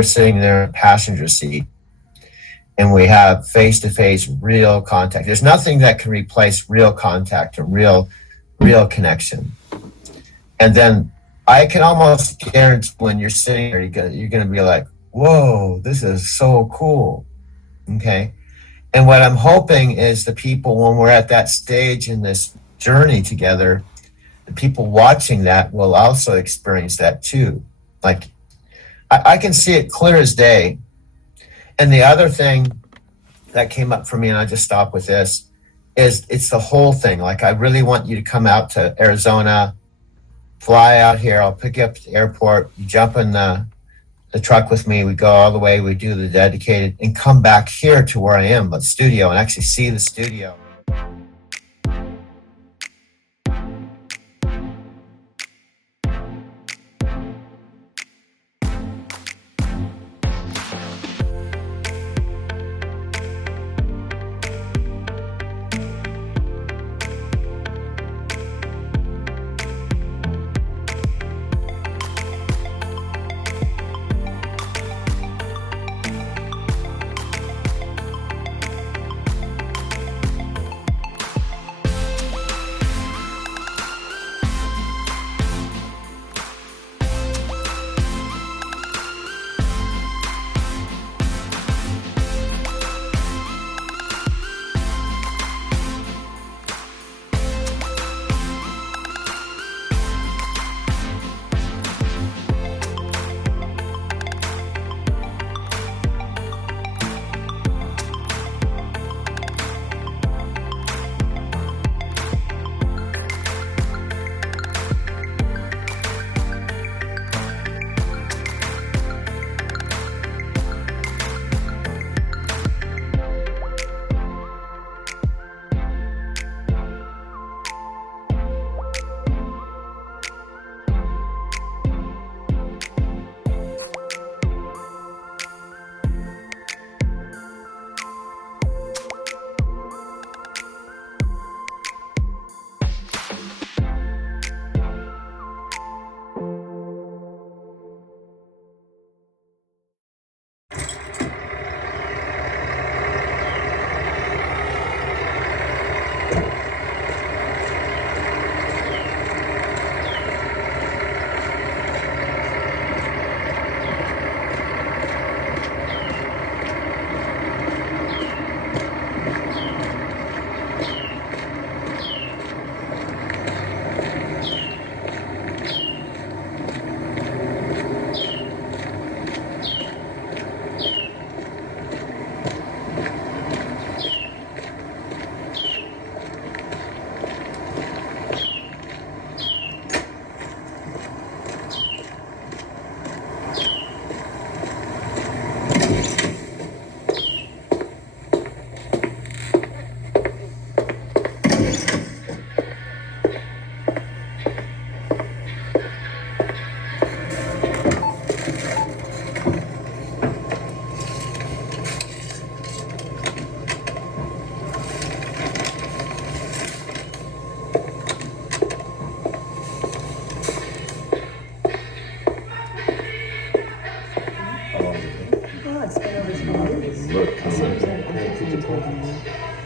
are sitting there in a passenger seat and we have face-to-face real contact. There's nothing that can replace real contact or real connection. And then I can almost guarantee when you're sitting there, you're gonna be like, whoa, this is so cool. Okay. And what I'm hoping is the people, when we're at that stage in this journey together, the people watching that will also experience that too. Like, I can see it clear as day. And the other thing that came up for me, and I just stop with this, is it's the whole thing. Like, I really want you to come out to Arizona, fly out here. I'll pick you up at the airport. You jump in the truck with me. We go all the way. We do the dedicated and come back here to where I am, the studio, and actually see the studio.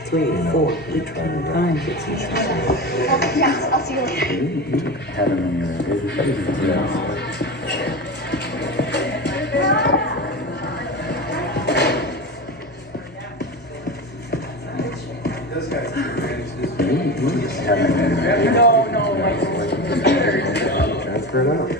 Three, four, each one time gets each one. Yeah, I'll see you later. You have them in your No, my computer. Transfer it out.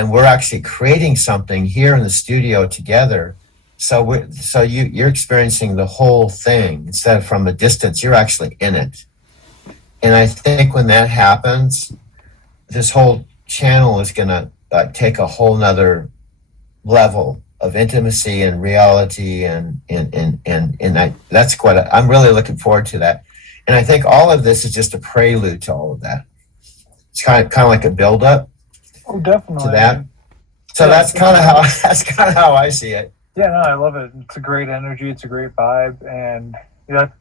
and we're actually creating something here in the studio together. So you're experiencing the whole thing instead of from a distance. You're actually in it. And I think when that happens, this whole channel is going to take a whole nother level of intimacy and reality, and that's what I'm really looking forward to that. And I think all of this is just a prelude to all of that. It's kind of like a build-up definitely to that. So Yeah, that's kind of how I see it. Yeah, no, I love it. It's a great energy. It's a great vibe, and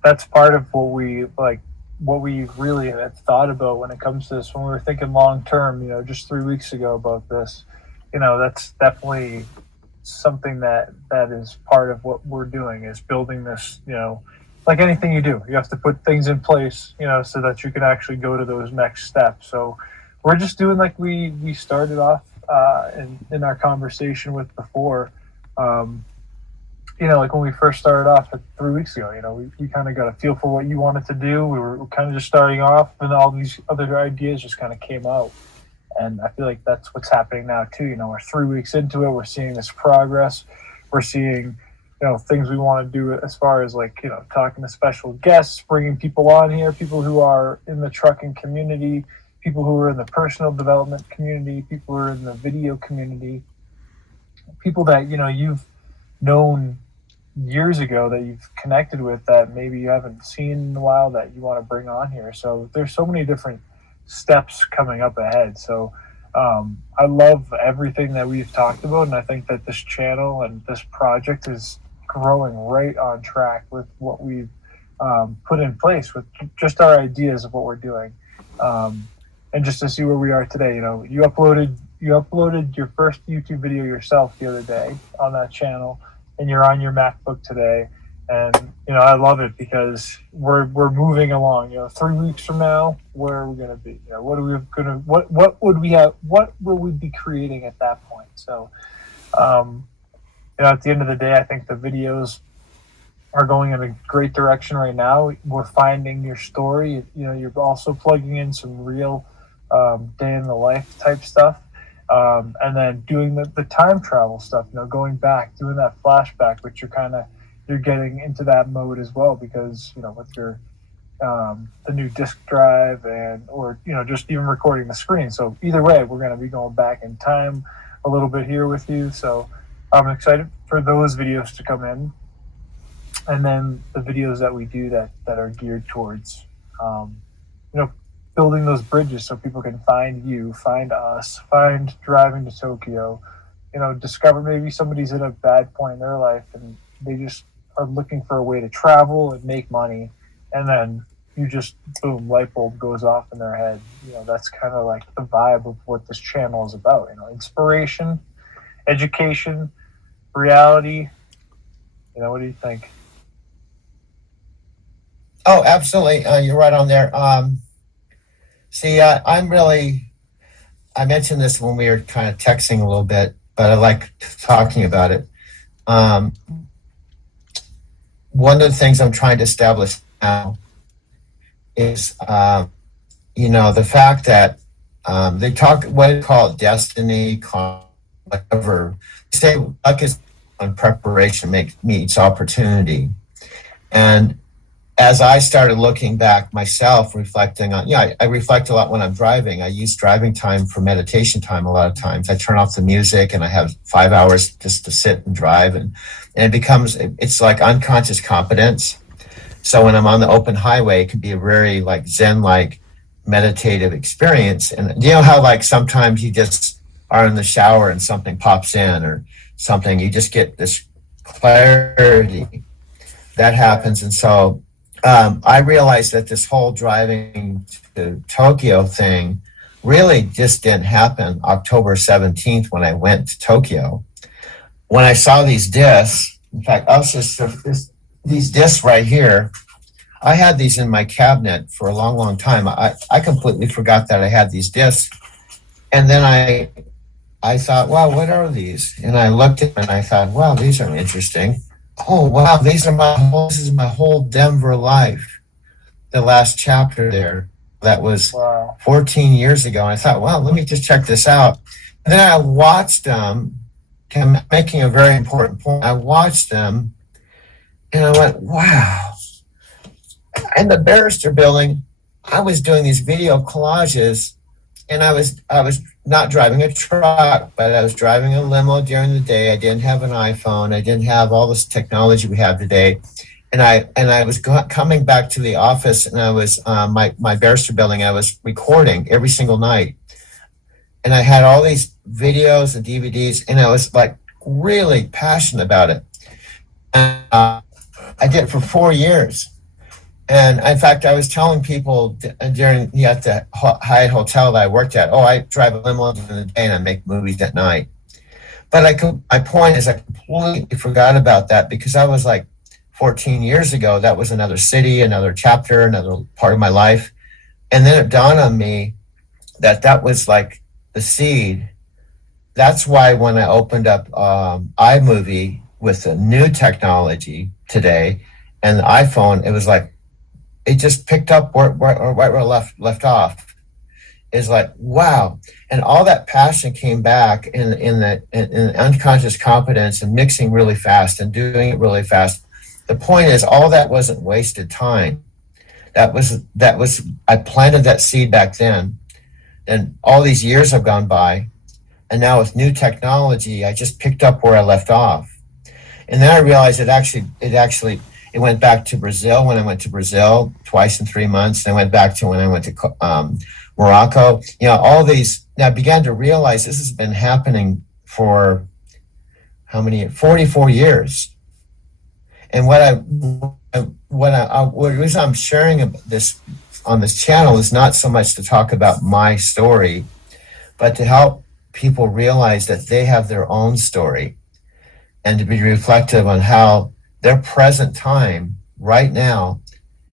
that's part of what we like. What we really had thought about when it comes to this, when we were thinking long term, just 3 weeks ago about this, that's definitely something that is part of what we're doing, is building this. Like anything you do, you have to put things in place, so that you can actually go to those next steps. So we're just doing like we started off in our conversation with before. Like when we first started off 3 weeks ago, we kind of got a feel for what you wanted to do. We were kind of just starting off, and all these other ideas just kind of came out. And I feel like that's what's happening now too. We're 3 weeks into it. We're seeing this progress. We're seeing, things we want to do as far as like, talking to special guests, bringing people on here, people who are in the trucking community, people who are in the personal development community, people who are in the video community, people that, you've known years ago that you've connected with that maybe you haven't seen in a while that you want to bring on here. So there's so many different steps coming up ahead. So I love everything that we've talked about, and I think that this channel and this project is growing right on track with what we've put in place with just our ideas of what we're doing. And just to see where we are today, you uploaded your first YouTube video yourself the other day on that channel, and you're on your MacBook today. And, I love it because we're moving along. 3 weeks from now, where are we going to be? What will we be creating at that point? So, at the end of the day, I think the videos are going in a great direction right now. We're finding your story. You're also plugging in some real day in the life type stuff. And then doing the time travel stuff, going back, doing that flashback, which you're getting into that mode as well, because, with your, the new disk drive or just even recording the screen. So either way, we're going to be going back in time a little bit here with you. So I'm excited for those videos to come in. And then the videos that we do that are geared towards, building those bridges so people can find you, find us, find Driving to Tokyo, discover maybe somebody's at a bad point in their life and they just are looking for a way to travel and make money. And then you just, boom, light bulb goes off in their head. That's kind of like the vibe of what this channel is about, inspiration, education, reality. What do you think? Oh, absolutely. You're right on there. See, I mentioned this when we were kind of texting a little bit, but I like talking about it. One of the things I'm trying to establish now is, the fact that they talk, what they call it, destiny, whatever. Say luck is on preparation meets opportunity. And as I started looking back myself, reflecting on, I reflect a lot when I'm driving. I use driving time for meditation time a lot of times. I turn off the music and I have 5 hours just to sit and drive. And it's like unconscious competence. So when I'm on the open highway, it can be a very like Zen-like meditative experience. And how like sometimes you just are in the shower and something pops in or something, you just get this clarity that happens. And so I realized that this whole driving to Tokyo thing really just didn't happen October 17th when I went to Tokyo. When I saw these discs, in fact, these discs right here, I had these in my cabinet for a long, long time. I completely forgot that I had these discs. And then I thought, wow, what are these? And I looked at them and I thought, wow, these are interesting. Oh, wow, this is my whole Denver life. The last chapter there, that was 14 years ago. And I thought, well, let me just check this out. And then I watched them, I'm making a very important point. I watched them and I went, wow. In the Barrister Building, I was doing these video collages, and I was not driving a truck, but I was driving a limo during the day. I didn't have an iPhone. I didn't have all this technology we have today. And I was coming back to the office, and I was my Barrister Building. I was recording every single night, and I had all these videos and DVDs, and I was like really passionate about it. And I did it for 4 years. And in fact, I was telling people during at the Hyatt Hotel that I worked at, oh, I drive a limo in the day and I make movies at night. But my point is, I completely forgot about that because I was like 14 years ago. That was another city, another chapter, another part of my life. And then it dawned on me that that was like the seed. That's why when I opened up iMovie with the new technology today and the iPhone, it was like, it just picked up where left off. Is like, wow. And all that passion came back in unconscious competence and mixing really fast and doing it really fast. The point is, all that wasn't wasted time. That was I planted that seed back then, and all these years have gone by, and now with new technology, I just picked up where I left off. And then I realized it went back to Brazil when I went to Brazil twice in 3 months. And I went back to when I went to Morocco. You know, all these. Now I began to realize this has been happening for how many? 44 years. And the reason I'm sharing this on this channel is not so much to talk about my story, but to help people realize that they have their own story, and to be reflective on how their present time right now